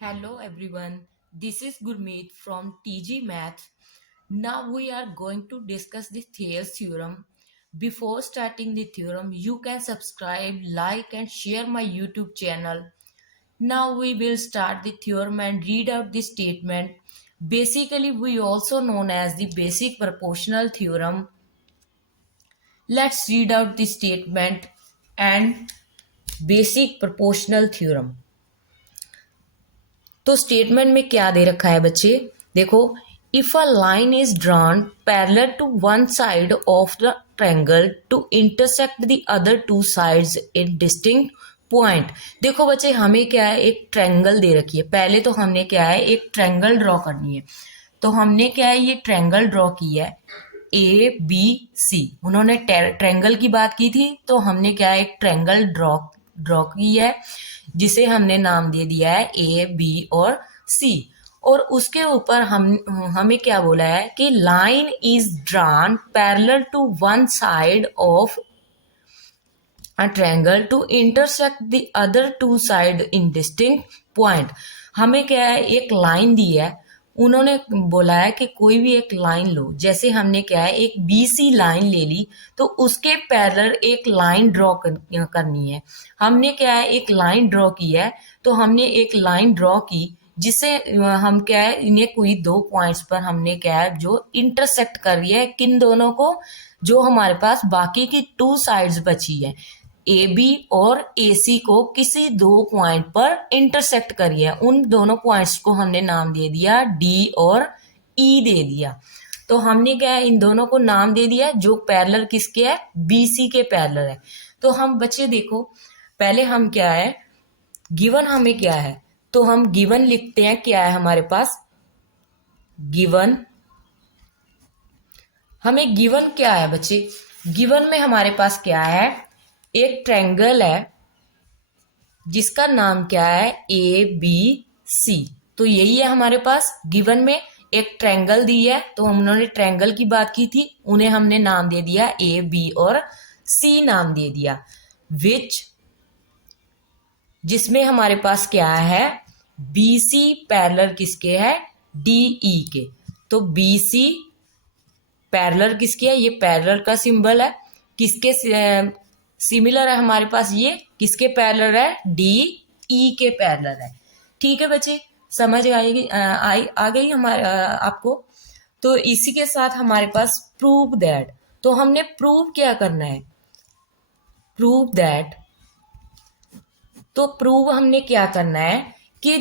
Hello everyone, this is Gurmeet from TG Maths. Now we are going to discuss the Thayer's theorem. Before starting the theorem, you can subscribe, like and share my YouTube channel. Now we will start the theorem and read out the statement. Basically, we also known as the basic proportional theorem. Let's read out the statement and basic proportional theorem. तो statement में क्या दे रखा है बच्चे, देखो, if a line is drawn parallel to one side of the triangle to intersect the other two sides in distinct point. देखो बच्चे, हमें क्या है, एक ट्रायंगल दे रखी है। पहले तो हमने क्या है, एक ट्रायंगल ड्रॉ करनी है। तो हमने क्या है, ये ट्रायंगल ड्रॉ की है ए बी सी। उन्होंने ट्रायंगल की बात की थी, तो हमने क्या है, एक ट्रायंगल ड्रॉ की है जिसे हमने नाम दे दिया है ए बी और सी। और उसके ऊपर हमें क्या बोला है कि line is drawn parallel to one side of a triangle to intersect the other two side in distinct point. हमें क्या है, एक लाइन दी है। उन्होंने बोला है कि कोई भी एक लाइन लो। जैसे हमने क्या है, एक बीसी लाइन ले ली, तो उसके पैरेलल एक लाइन ड्रॉ करनी है। हमने क्या है, एक लाइन ड्रॉ की है। तो हमने एक लाइन ड्रॉ की जिसे हम क्या है, इन्हें कोई दो पॉइंट्स पर हमने क्या है, जो इंटरसेक्ट कर रही है किन दोनों को, जो हमारे पास बाकी की टू साइड्स बची है ए बी और ए सी को किसी दो पॉइंट पर इंटरसेक्ट करिए। उन दोनों पॉइंट्स को हमने नाम दे दिया डी और ई दे दिया। तो हमने क्या है, इन दोनों को नाम दे दिया जो पैरेलल किसके है, बी सी के पैरेलल है। तो हम बच्चे देखो, पहले हम क्या है, गिवन हमें क्या है, तो हम गिवन लिखते हैं। क्या है हमारे पास गिवन, हमें गिवन क्या है बच्चे, गिवन में हमारे पास क्या है, एक ट्रायंगल है जिसका नाम क्या है, ए बी सी। तो यही है हमारे पास गिवन में, एक ट्रायंगल दी है। तो उन्होंने ट्रायंगल की बात की थी, उन्हें हमने नाम दे दिया ए बी और सी नाम दे दिया। विच, जिसमें हमारे पास क्या है, बी सी पैरेलल किसके है, डी ई के। तो बी सी पैरेलल किसके है, ये पैरेलल का सिंबल है। किसके सिमिलर है हमारे पास, ये किसके पैरेलल है, डी ई के पैरेलल है। ठीक है बच्चे, समझ आएगी, आ गई हमारे आपको। तो इसी के साथ हमारे पास प्रूव दैट। तो हमने प्रूव क्या करना है, प्रूव दैट। तो प्रूव हमने क्या करना है कि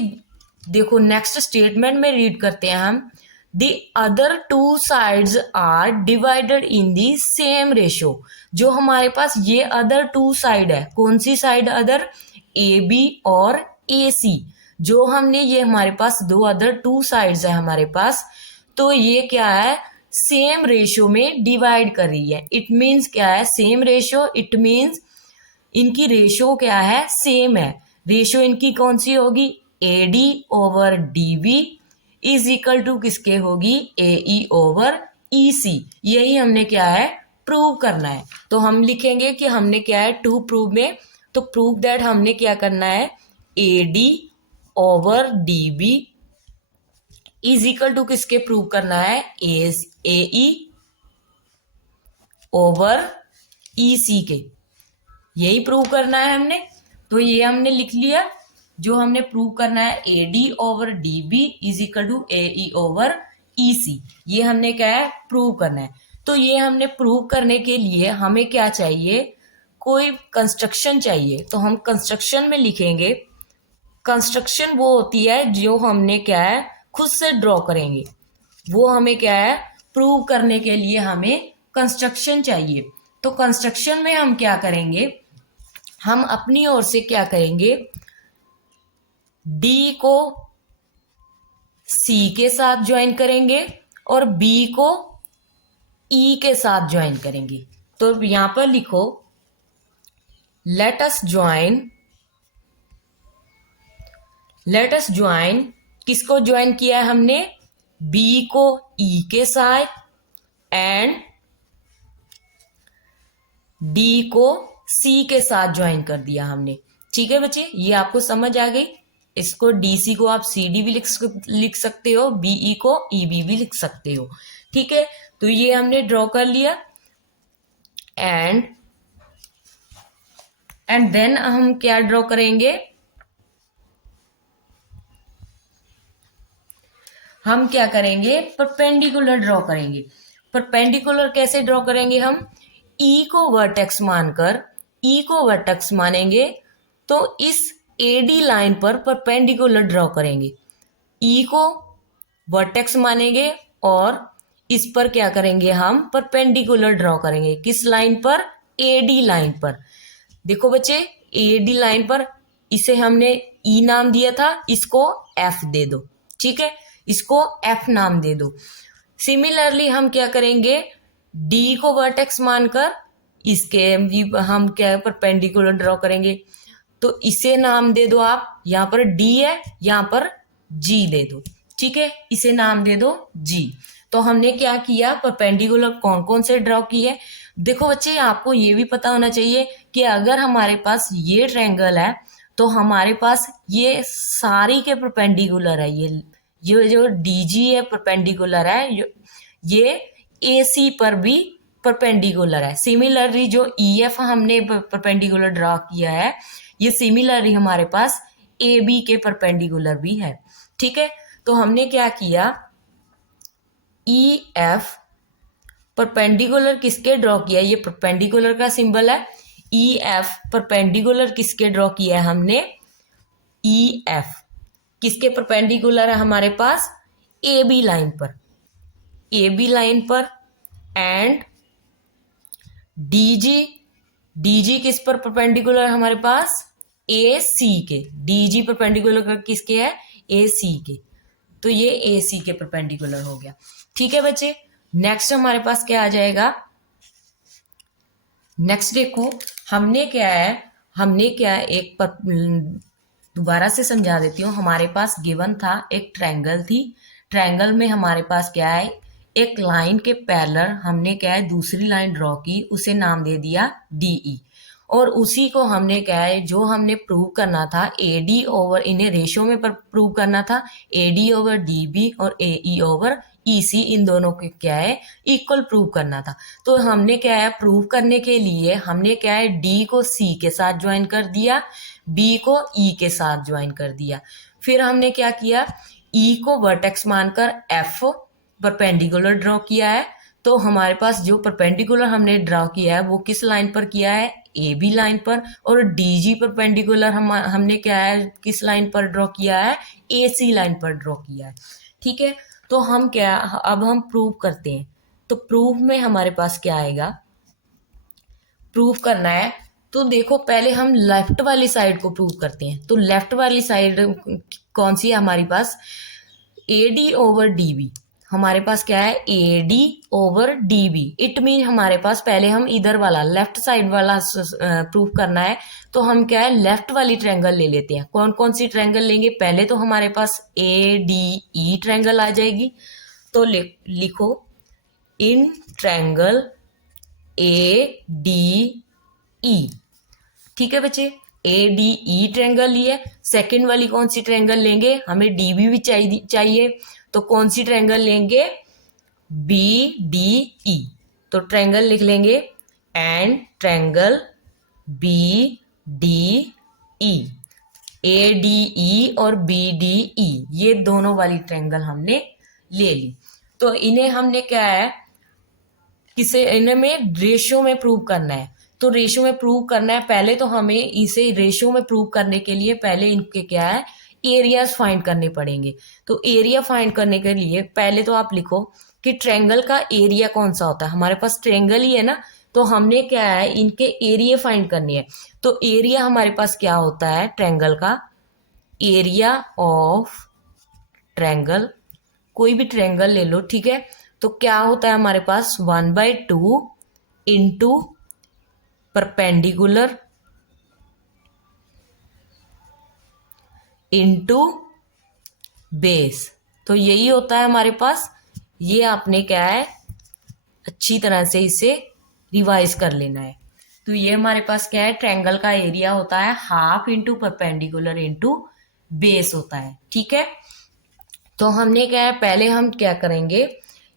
देखो, नेक्स्ट स्टेटमेंट में रीड करते हैं हम, the other two sides are divided in the same ratio. जो हमारे पास ये अदर टू साइड है, कौन सी साइड, अदर ए बी और ए सी। जो हमने ये हमारे पास दो अदर टू साइड्स है हमारे पास, तो ये क्या है, सेम रेशो में डिवाइड कर रही है। इट मीन्स क्या है, सेम रेशो, इट मीन्स इनकी रेशो क्या है, सेम है। रेशो इनकी कौन सी होगी, A D over D B is equal to किसके होगी, ए ई ओवर ई सी। यही हमने क्या है, प्रूव करना है। तो हम लिखेंगे कि हमने क्या है, टू प्रूव में, तो प्रूव दैट हमने क्या करना है, A D over D B is equal to किसके प्रूव करना है, ए ई ओवर ई सी के। यही प्रूव करना है हमने। तो ये हमने लिख लिया, जो हमने प्रूव करना है A D over D B is equal to A E over E C. ये हमने क्या है, प्रूव करना है। तो ये हमने प्रूव करने के लिए हमें क्या चाहिए, कोई कंस्ट्रक्शन चाहिए। तो हम कंस्ट्रक्शन में लिखेंगे, कंस्ट्रक्शन वो होती है जो हमने क्या है, खुद से ड्रॉ करेंगे। वो हमें क्या है, प्रूव करने के लिए हमें कंस्ट्रक्शन चाहिए। तो कंस्ट्रक्शन में हम क्या करेंगे, हम अपनी ओर से क्या करेंगे, डी को सी के साथ ज्वाइन करेंगे और बी को ई के साथ ज्वाइन करेंगे। तो यहां पर लिखो, लेट अस ज्वाइन, किसको ज्वाइन किया है हमने, बी को ई के साथ एंड डी को सी के साथ ज्वाइन कर दिया हमने। ठीक है बच्चे, ये आपको समझ आ गई। इसको डीसी को आप सीडी भी लिख सकते हो, बीई को ईबी भी लिख सकते हो। ठीक है, तो ये हमने ड्रॉ कर लिया। एंड देन हम क्या ड्रॉ करेंगे, हम क्या करेंगे, परपेंडिकुलर ड्रॉ करेंगे। परपेंडिकुलर कैसे ड्रॉ करेंगे, हम ई को वर्टेक्स मानकर, ई को वर्टेक्स मानेंगे तो इस एडी लाइन पर परपेंडिकुलर ड्रॉ करेंगे। ई को वर्टेक्स मानेंगे और इस पर क्या करेंगे, हम परपेंडिकुलर ड्रॉ करेंगे। किस लाइन पर, एडी लाइन पर। देखो बच्चे, एडी लाइन पर इसे हमने ई नाम दिया था, इसको एफ दे दो। ठीक है, इसको एफ नाम दे दो। सिमिलरली हम क्या करेंगे, डी को वर्टेक्स मानकर इसके हम क्या है, परपेंडिकुलर ड्रॉ करेंगे। तो इसे नाम दे दो आप, यहां पर डी है, यहां पर जी दे दो। ठीक है, इसे नाम दे दो जी। तो हमने क्या किया, परपेंडिकुलर कौन कौन से ड्रॉ किए। देखो बच्चे, आपको ये भी पता होना चाहिए कि अगर हमारे पास ये ट्रायंगल है तो हमारे पास ये सारी के परपेंडिकुलर है। ये जो डीजी है परपेंडिकुलर है, ये एसी पर भी परपेंडिकुलर है। सिमिलरली जो ईएफ हमने परपेंडिकुलर ड्रॉ किया है, ये सिमिलरली हमारे पास ए बी के परपेंडिकुलर भी है। ठीक है, तो हमने क्या किया, ई एफ परपेंडिकुलर किसके ड्रॉ किया, ये परपेंडिकुलर का सिंबल है। ई एफ परपेंडिकुलर किसके ड्रॉ किया है हमने, ई एफ किसके परपेंडिकुलर है हमारे पास, ए बी लाइन पर, ए बी लाइन पर। एंड डीजी, डीजी किस पर परपेंडिकुलर है हमारे पास, ए सी के। डीजी परपेंडिकुलर किसके है, ए सी के। तो ये ए सी के परपेंडिकुलर हो गया। ठीक है बच्चे, नेक्स्ट हमारे पास क्या आ जाएगा, नेक्स्ट देखो हमने क्या है, हमने क्या है, एक दोबारा से समझा देती हूँ। हमारे पास गिवन था, एक ट्रायंगल थी। ट्रायंगल में हमारे पास क्या है, एक लाइन के पैरेलल हमने क्या है, दूसरी लाइन ड्रॉ की, उसे नाम दे दिया डीई। और उसी को हमने क्या है, जो हमने प्रूव करना था एडी ओवर, इन्हें रेशो में पर प्रूव करना था, एडी ओवर डीबी और एई ओवर ईसी, इन दोनों को क्या है, इक्वल प्रूव करना था। तो हमने क्या है, प्रूव करने के लिए हमने क्या है, डी को सी के साथ ज्वाइन कर दिया, बी को ई के साथ ज्वाइन कर दिया। फिर हमने क्या किया, ई को वर्टेक्स मानकर एफ परपेंडिकुलर ड्रॉ किया है। तो हमारे पास जो परपेंडिकुलर हमने ड्रॉ किया है वो किस लाइन पर किया है, ए बी लाइन पर। और डीजी परपेंडिकुलर हमने क्या है, किस लाइन पर ड्रॉ किया है, ए सी लाइन पर ड्रॉ किया है। ठीक है, तो हम क्या, अब हम प्रूव करते हैं। तो प्रूफ में हमारे पास क्या आएगा, प्रूफ करना है तो देखो पहले हम लेफ्ट वाली साइड को प्रूव करते हैं। तो लेफ्ट वाली साइड कौन सी है हमारे पास, एडी ओवर डीबी। हमारे पास क्या है, AD over DB. It mean हमारे पास पहले हम इधर वाला लेफ्ट साइड वाला प्रूफ करना है। तो हम क्या है, लेफ्ट वाली ट्रायंगल ले लेते हैं। कौन कौन सी ट्रायंगल लेंगे, पहले तो हमारे पास ए डी ई ट्रायंगल आ जाएगी। तो लिखो इन ट्रायंगल ए डी ई। ठीक है बच्चे, ए डी ई ट्रायंगल लिए। सेकंड वाली कौन सी ट्रायंगल लेंगे, हमें डीबी भी चाहिए। तो कौन सी ट्रायंगल लेंगे, बी डी ई। तो ट्रायंगल लिख लेंगे and triangle B D E, A D E और बी डी ई, ये दोनों वाली ट्रायंगल हमने ले ली। तो इन्हें हमने क्या है, किसे इन्हें में रेशियो में प्रूव करना है। तो रेशियो में प्रूव करना है, पहले तो हमें इसे रेशियो में प्रूव करने के लिए पहले इनके क्या है, एरियाज फाइंड करने पड़ेंगे। तो एरिया फाइंड करने के लिए पहले तो आप लिखो कि ट्रायंगल का एरिया कौन सा होता है। हमारे पास ट्रायंगल ही है ना, तो हमने क्या है, इनके एरिया फाइंड करनी है। तो एरिया हमारे पास क्या होता है, ट्रायंगल का एरिया ऑफ ट्रायंगल, कोई भी ट्रायंगल ले लो। ठीक है, तो क्या होता है हमारे पास 1/2 इंटू परपेंडिकुलर इंटू बेस। तो यही होता है हमारे पास। ये आपने क्या है, अच्छी तरह से इसे रिवाइज कर लेना है। तो ये हमारे पास क्या है, ट्रायंगल का एरिया होता है half into perpendicular into base होता है। ठीक है, तो हमने क्या है, पहले हम क्या करेंगे,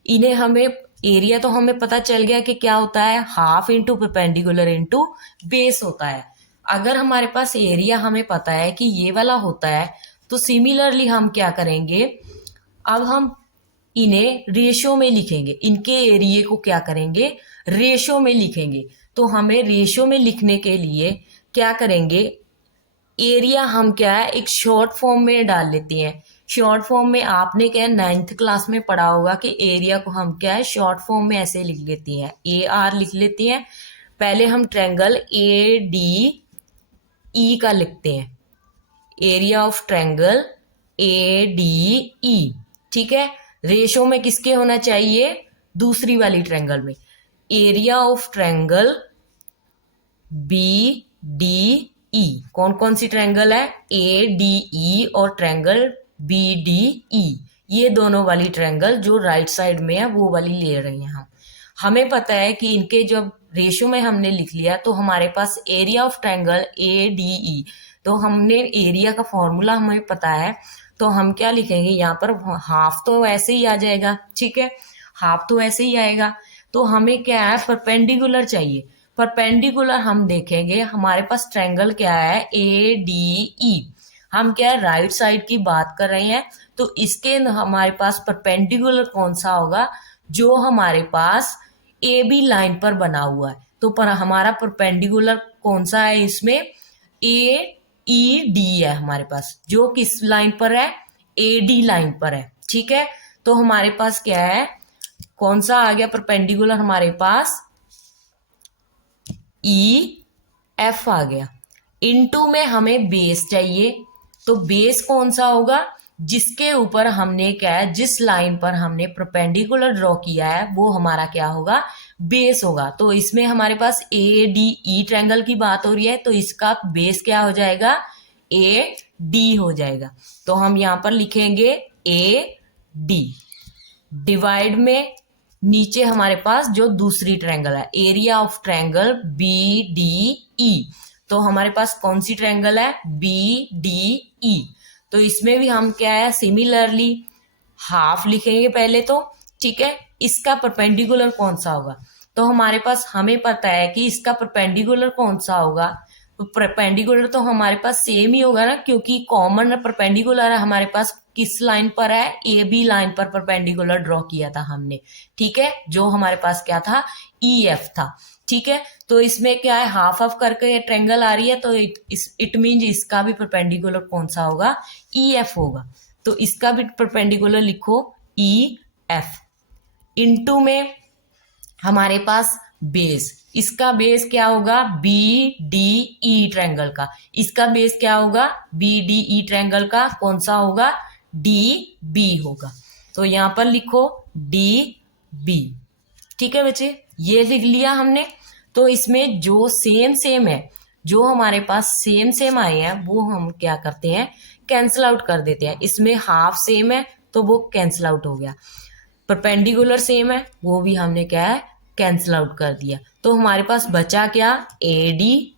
इन्हें हमें एरिया तो हमें पता चल गया कि क्या होता है, half into perpendicular into base होता है। अगर हमारे पास एरिया हमें पता है कि ये वाला होता है, तो सिमिलरली हम क्या करेंगे, अब हम इन्हें रेशो में लिखेंगे, इनके एरिया को क्या करेंगे, रेशो में लिखेंगे। तो हमें रेशो में लिखने के लिए क्या करेंगे, एरिया हम क्या है एक शॉर्ट फॉर्म में डाल लेते हैं। शॉर्ट फॉर्म में आपने क्या है 9th क्लास में पढ़ा होगा कि एरिया को हम क्या है शॉर्ट फॉर्म में ऐसे लिख लेते हैं, ए आर लिख लेते हैं। पहले हम ट्रायंगल ए डी ई का लिखते हैं, area of triangle A D ई। ठीक है, रेशो में किसके होना चाहिए, दूसरी वाली ट्रायंगल में। Area of triangle B D E, कौन कौन सी ट्रायंगल है, ए डी ई और ट्रायंगल बी डी ई, ये दोनों वाली ट्रायंगल जो राइट साइड में है वो वाली ले रहे हैं हम। हमें पता है कि इनके जब रेशो में हमने लिख लिया तो हमारे पास area of triangle A D E, तो हमने एरिया का फॉर्मूला हमें पता है, तो हम क्या लिखेंगे यहाँ पर, हाफ तो ऐसे ही आ जाएगा। ठीक है, हाफ तो ऐसे ही आएगा। तो हमें क्या है, परपेंडिकुलर चाहिए। परपेंडिकुलर हम देखेंगे, हमारे पास ट्रायंगल क्या है ए डी ई, हम क्या है राइट साइड की बात कर रहे हैं, तो इसके हमारे पास परपेंडिकुलर कौन सा होगा, जो हमारे पास ए बी लाइन पर बना हुआ है। तो पर हमारा परपेंडिकुलर कौन सा है इसमें, ए ई डी है हमारे पास, जो किस लाइन पर है, ए डी लाइन पर है। ठीक है, तो हमारे पास क्या है, कौन सा आ गया परपेंडिकुलर हमारे पास, ई एफ आ गया। इनटू में हमें बेस चाहिए, तो बेस कौन सा होगा, जिसके ऊपर हमने क्या है, जिस लाइन पर हमने परपेंडिकुलर ड्रॉ किया है वो हमारा क्या होगा, बेस होगा। तो इसमें हमारे पास ए डी ई ट्रायंगल की बात हो रही है, तो इसका बेस क्या हो जाएगा, ए डी हो जाएगा। तो हम यहां पर लिखेंगे ए डी, डिवाइड में नीचे हमारे पास जो दूसरी ट्रायंगल है, area of triangle B D E, तो हमारे पास कौन सी ट्रायंगल है, बी डी ई। तो इसमें भी हम क्या है, सिमिलरली हाफ लिखेंगे पहले तो। ठीक है, इसका परपेंडिकुलर कौन सा होगा, तो हमारे पास हमें पता है कि इसका परपेंडिकुलर कौन सा होगा, तो परपेंडिकुलर तो हमारे पास सेम ही होगा ना, क्योंकि कॉमन परपेंडिकुलर है हमारे पास किस लाइन पर है, ए बी लाइन पर परपेंडिकुलर ड्रॉ किया था हमने। ठीक है, जो हमारे पास क्या था, ई एफ था। ठीक है, तो इसमें क्या है, हाफ हाफ करके ट्रायंगल आ रही है, तो इट मीन इसका भी परपेंडिकुलर कौन सा होगा, ई एफ होगा। तो इसका भी परपेंडिकुलर लिखो ई एफ। इनटू में हमारे पास बेस, इसका बेस क्या होगा, बी डी ई ट्रायंगल का, इसका बेस क्या होगा, बी डी ई ट्रायंगल का कौन सा होगा, डी बी होगा। तो यहां पर लिखो डी बी। ठीक है बच्चे, ये लिख लिया हमने। तो इसमें जो सेम सेम है, जो हमारे पास सेम सेम आए हैं वो हम क्या करते हैं, कैंसिल आउट कर देते हैं। इसमें हाफ सेम है तो वो कैंसिल आउट हो गया, परपेंडिकुलर सेम है वो भी हमने क्या है कैंसिल आउट कर दिया। तो हमारे पास बचा क्या, A D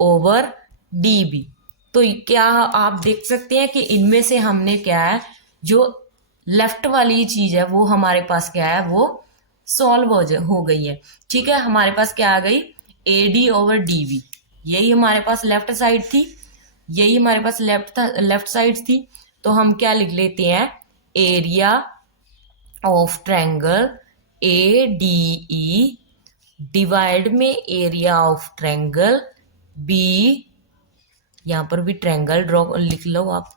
over D B. तो क्या आप देख सकते हैं कि इनमें से हमने क्या है, जो लेफ्ट वाली चीज है वो हमारे पास क्या है, वो सॉल्व हो गई है। ठीक है, हमारे पास क्या आ गई, A D over D B, यही हमारे पास लेफ्ट साइड थी, यही हमारे पास लेफ्ट साइड थी। तो हम क्या लिख लेते हैं, area of triangle A D E divide में एरिया ऑफ ट्रायंगल बी, यहां पर भी ट्रायंगल ड्रॉ लिख लो आप,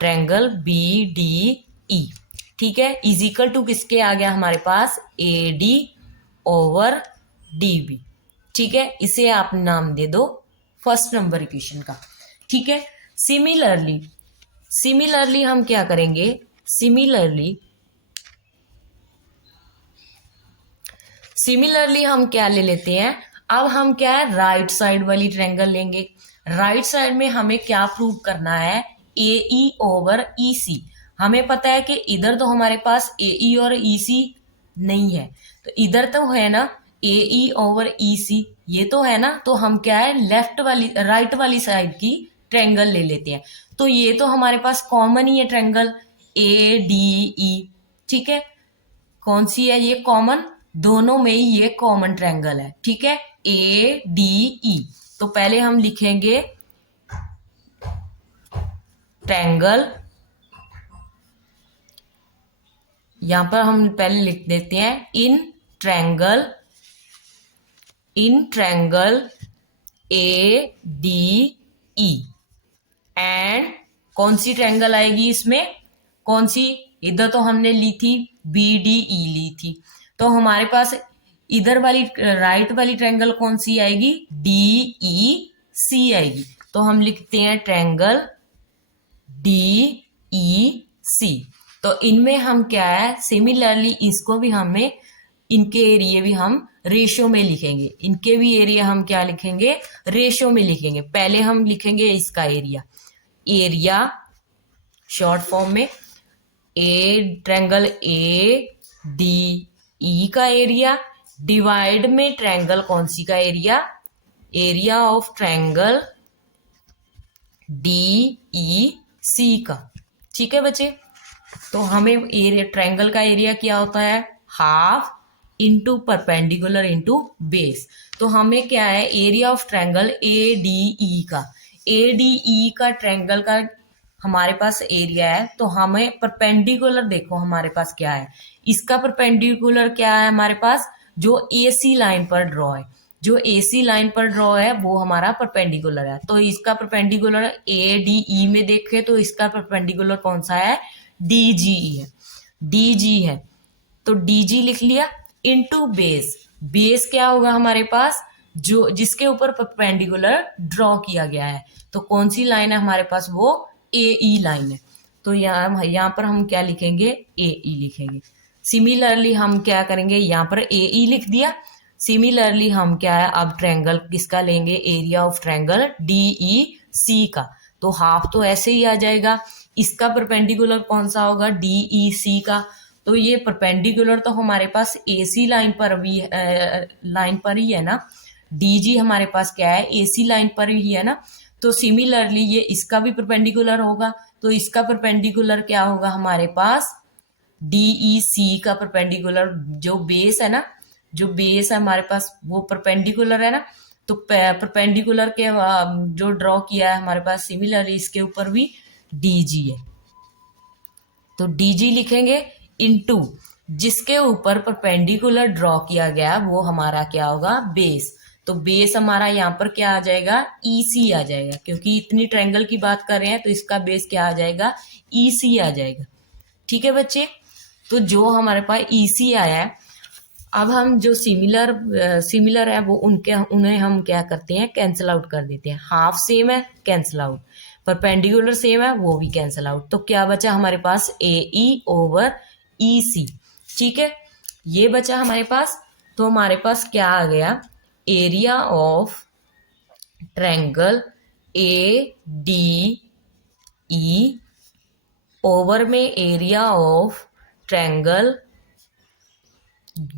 ट्रायंगल बी डी ई। ठीक है, इज इक्वल टू किसके आ गया हमारे पास, A D over D B. ठीक है, इसे आप नाम दे दो फर्स्ट नंबर इक्वेशन का। ठीक है, सिमिलरली हम क्या करेंगे, सिमिलरली हम क्या ले लेते हैं, अब हम क्या है राइट साइड वाली ट्रायंगल लेंगे। राइट साइड में हमें क्या प्रूव करना है, ए ई ओवर ई सी। हमें पता है कि इधर तो हमारे पास ए ई और ई सी नहीं है, तो इधर तो है ना ए ई ओवर ई सी, ये तो है ना। तो हम क्या है राइट वाली साइड की ट्रायंगल ले लेते हैं। तो ये तो हमारे पास कॉमन ही है ट्रायंगल ADE, ठीक है। कौन सी है ये कॉमन, दोनों में ही ये कॉमन ट्रायंगल है, ठीक है, ADE। तो पहले हम लिखेंगे ट्रायंगल, यहां पर हम पहले लिख देते हैं इन ट्रायंगल ADE। एंड कौन सी ट्रायंगल आएगी इसमें, कौन सी, इधर तो हमने ली थी BDE ली थी, तो हमारे पास इधर वाली राइट वाली ट्रायंगल कौन सी आएगी, DEC आएगी। तो हम लिखते हैं ट्रायंगल DEC। तो इनमें हम क्या है, सिमिलरली इसको भी हमें, इनके एरिया भी हम रेशियो में लिखेंगे, इनके भी एरिया हम क्या लिखेंगे, रेशियो में लिखेंगे। पहले हम लिखेंगे इसका एरिया शॉर्ट फॉर्म में, ट्रायंगल ADE का एरिया डिवाइड में ट्रायंगल कौन सी का एरिया ऑफ ट्रायंगल DEC का, ठीक है बच्चे। तो हमें एरिया ट्रायंगल का एरिया क्या होता है, half into perpendicular into base. तो हमें क्या है, एरिया ऑफ ट्रायंगल ADE का ट्रायंगल का हमारे पास एरिया है। तो हमें परपेंडिकुलर देखो हमारे पास क्या है, इसका परपेंडिकुलर क्या है हमारे पास, जो AC लाइन पर ड्रॉ है, जो AC लाइन पर ड्रॉ है वो हमारा परपेंडिकुलर है। तो इसका परपेंडिकुलर ADE में देखें तो इसका परपेंडिकुलर कौन सा है, DG है। तो DG लिख लिया इनटू बेस क्या होगा हमारे पास, जो जिसके ऊपर परपेंडिकुलर ड्रॉ किया गया है। तो कौन सी लाइन है हमारे पास, वो AE लाइन है। तो यहाँ पर हम क्या लिखेंगे, AE लिखेंगे। सिमिलरली हम क्या करेंगे, यहाँ पर AE लिख दिया। सिमिलरली हम क्या है, अब ट्रायंगल किसका लेंगे, एरिया ऑफ ट्रायंगल DEC का। तो हाफ तो ऐसे ही आ जाएगा, इसका परपेंडिकुलर कौन सा होगा, DEC का। तो ये परपेंडिकुलर तो हमारे पास AC लाइन पर भी लाइन पर ही है ना, DG हमारे पास क्या है, AC लाइन पर ही है ना। तो सिमिलरली ये इसका भी परपेंडिकुलर होगा। तो इसका परपेंडिकुलर क्या होगा हमारे पास, DEC का परपेंडिकुलर, जो बेस है ना, जो बेस है हमारे पास वो परपेंडिकुलर है ना। तो परपेंडिकुलर के जो ड्रॉ किया है हमारे पास, सिमिलरली इसके ऊपर भी DG है। तो DG लिखेंगे इनटू जिसके ऊपर परपेंडिकुलर ड्रॉ किया गया वो हमारा क्या होगा, बेस। तो बेस हमारा यहाँ पर क्या आ जाएगा, EC आ जाएगा, क्योंकि इतनी ट्रायंगल की बात कर रहे हैं तो इसका बेस क्या आ जाएगा, EC आ जाएगा, ठीक है बच्चे। तो जो हमारे पास EC आया है, अब हम जो सिमिलर है वो उन्हें हम क्या करते हैं, कैंसिल आउट कर देते हैं। हाफ सेम है, कैंसिल आउट, परपेंडिकुलर सेम है, वो भी कैंसिल आउट। तो क्या बचा हमारे पास, AE ओवर EC, ठीक है, ये बचा हमारे पास। तो हमारे पास क्या आ गया, area of triangle ADE over में एरिया ऑफ ट्रायंगल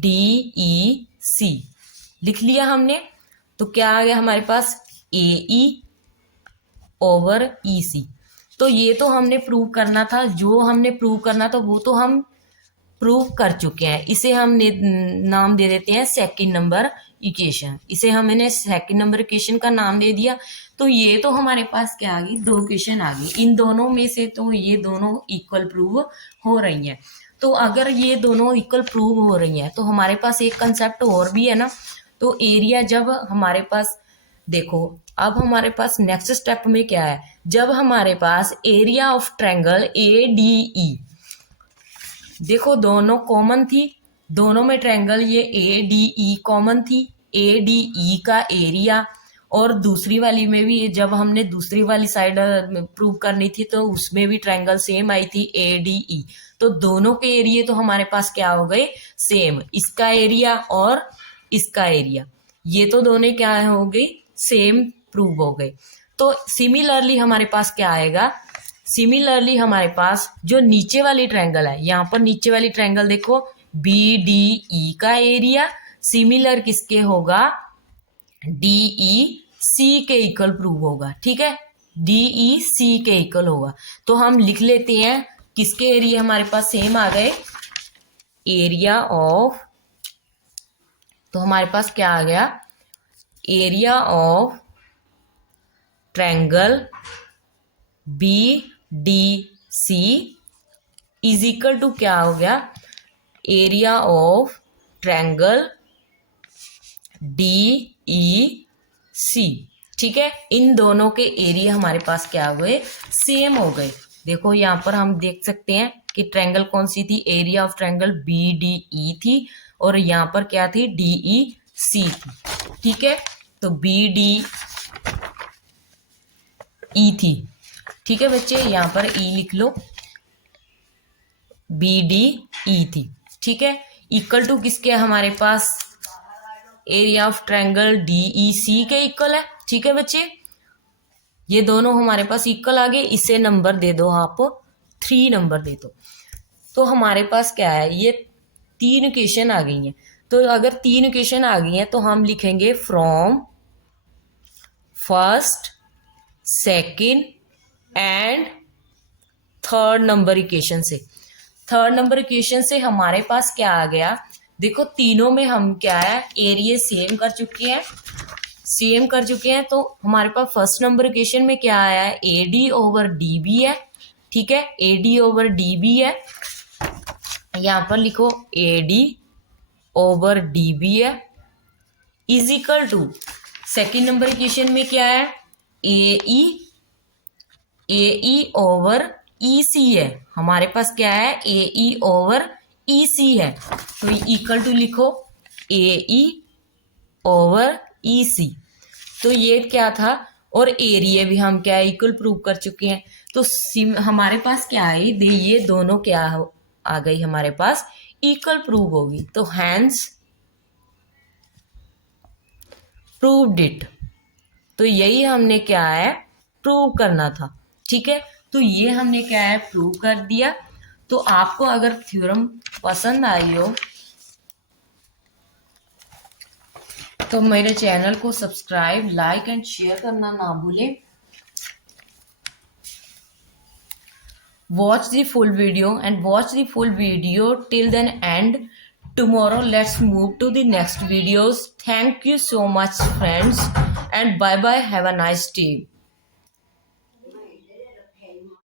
DEC लिख लिया हमने। तो क्या आ गया हमारे पास, AE ओवर EC। तो ये तो हमने प्रूव करना था, जो हमने प्रूव करना था वो तो हम प्रूव कर चुके हैं। इसे हम नाम दे देते हैं सेकंड नंबर इक्वेशन। इसे हमने सेकंड नंबर इक्वेशन का नाम दे दिया। तो ये तो हमारे पास क्या आ गई, दो इक्वेशन आ गई। इन दोनों में से तो ये दोनों इक्वल प्रूव हो रही हैं। तो अगर ये दोनों इक्वल प्रूव हो रही हैं तो हमारे पास एक कंसेप्ट और भी है ना। तो एरिया जब हमारे पास, देखो अब हमारे पास नेक्स्ट स्टेप में क्या है, जब हमारे पास एरिया ऑफ ट्रायंगल ADE, देखो दोनों कॉमन थी, दोनों में ट्रायंगल ये ADE कॉमन थी, ADE का एरिया, और दूसरी वाली में भी जब हमने दूसरी वाली साइड प्रूव करनी थी तो उसमें भी ट्रायंगल सेम आई थी ADE। तो दोनों के एरिया तो हमारे पास क्या हो गए, सेम, इसका एरिया और इसका एरिया, ये तो दोनों क्या हो गई, सेम प्रूव हो गए। तो सिमिलरली हमारे पास क्या आएगा, सिमिलरली हमारे पास जो नीचे वाली ट्रायंगल है, यहाँ पर नीचे वाली ट्रायंगल देखो BDE का एरिया सिमिलर किसके होगा, DEC के इक्वल प्रूव होगा, ठीक है। DEC के इक्वल होगा। तो हम लिख लेते हैं किसके एरिया हमारे पास सेम आ गए, एरिया ऑफ, तो हमारे पास क्या आ गया, area of triangle BDC is equal to क्या हो गया, एरिया ऑफ ट्रायंगल DEC। ठीक है, इन दोनों के एरिया हमारे पास क्या हो गए, सेम हो गए। देखो यहाँ पर हम देख सकते हैं कि ट्रायंगल कौन सी थी, एरिया ऑफ ट्रायंगल BDE थी, और यहाँ पर क्या थी, DEC थी। ठीक है, तो BDE थी। ठीक है बच्चे, यहाँ पर E लिख लो, BDE थी। ठीक है, इक्वल टू किसके हमारे पास, एरिया ऑफ ट्रायंगल DEC के इक्वल है। ठीक है बच्चे, ये दोनों हमारे पास इक्वल आ गए, इसे नंबर दे दो आप 3 नंबर दे दो। तो हमारे पास क्या है, ये 3 इक्वेशन आ गई हैं। तो अगर 3 इक्वेशन आ गई हैं तो हम लिखेंगे from first, second and third number equation से। थर्ड नंबर इक्वेशन से हमारे पास क्या आ गया, देखो तीनों में हम क्या है, एरिया सेम कर चुके हैं, तो हमारे पास फर्स्ट नंबर इक्वेशन में क्या आया है, AD/DB है। ठीक है, AD/DB है, यहां पर लिखो AD/DB है, is equal to second number equation में क्या है, AE/EC है। हमारे पास क्या है, AE/EC है, तो इक्वल टू लिखो AE/EC। तो ये क्या था, और एरिया भी हम क्या इक्वल प्रूव कर चुके हैं। तो हमारे पास क्या है, ये दोनों क्या आ गई हमारे पास, इक्वल प्रूव होगी। तो हैंस प्रूव्ड इट। तो यही हमने क्या है, प्रूव करना था। ठीक है, तो ये हमने क्या है, प्रूव कर दिया। तो आपको अगर थ्योरम पसंद आई हो तो मेरे चैनल को सब्सक्राइब, लाइक एंड शेयर करना ना भूलें। Watch the full video till then end. Tomorrow let's move to the next videos. Thank you so much friends, and bye bye, have a nice day.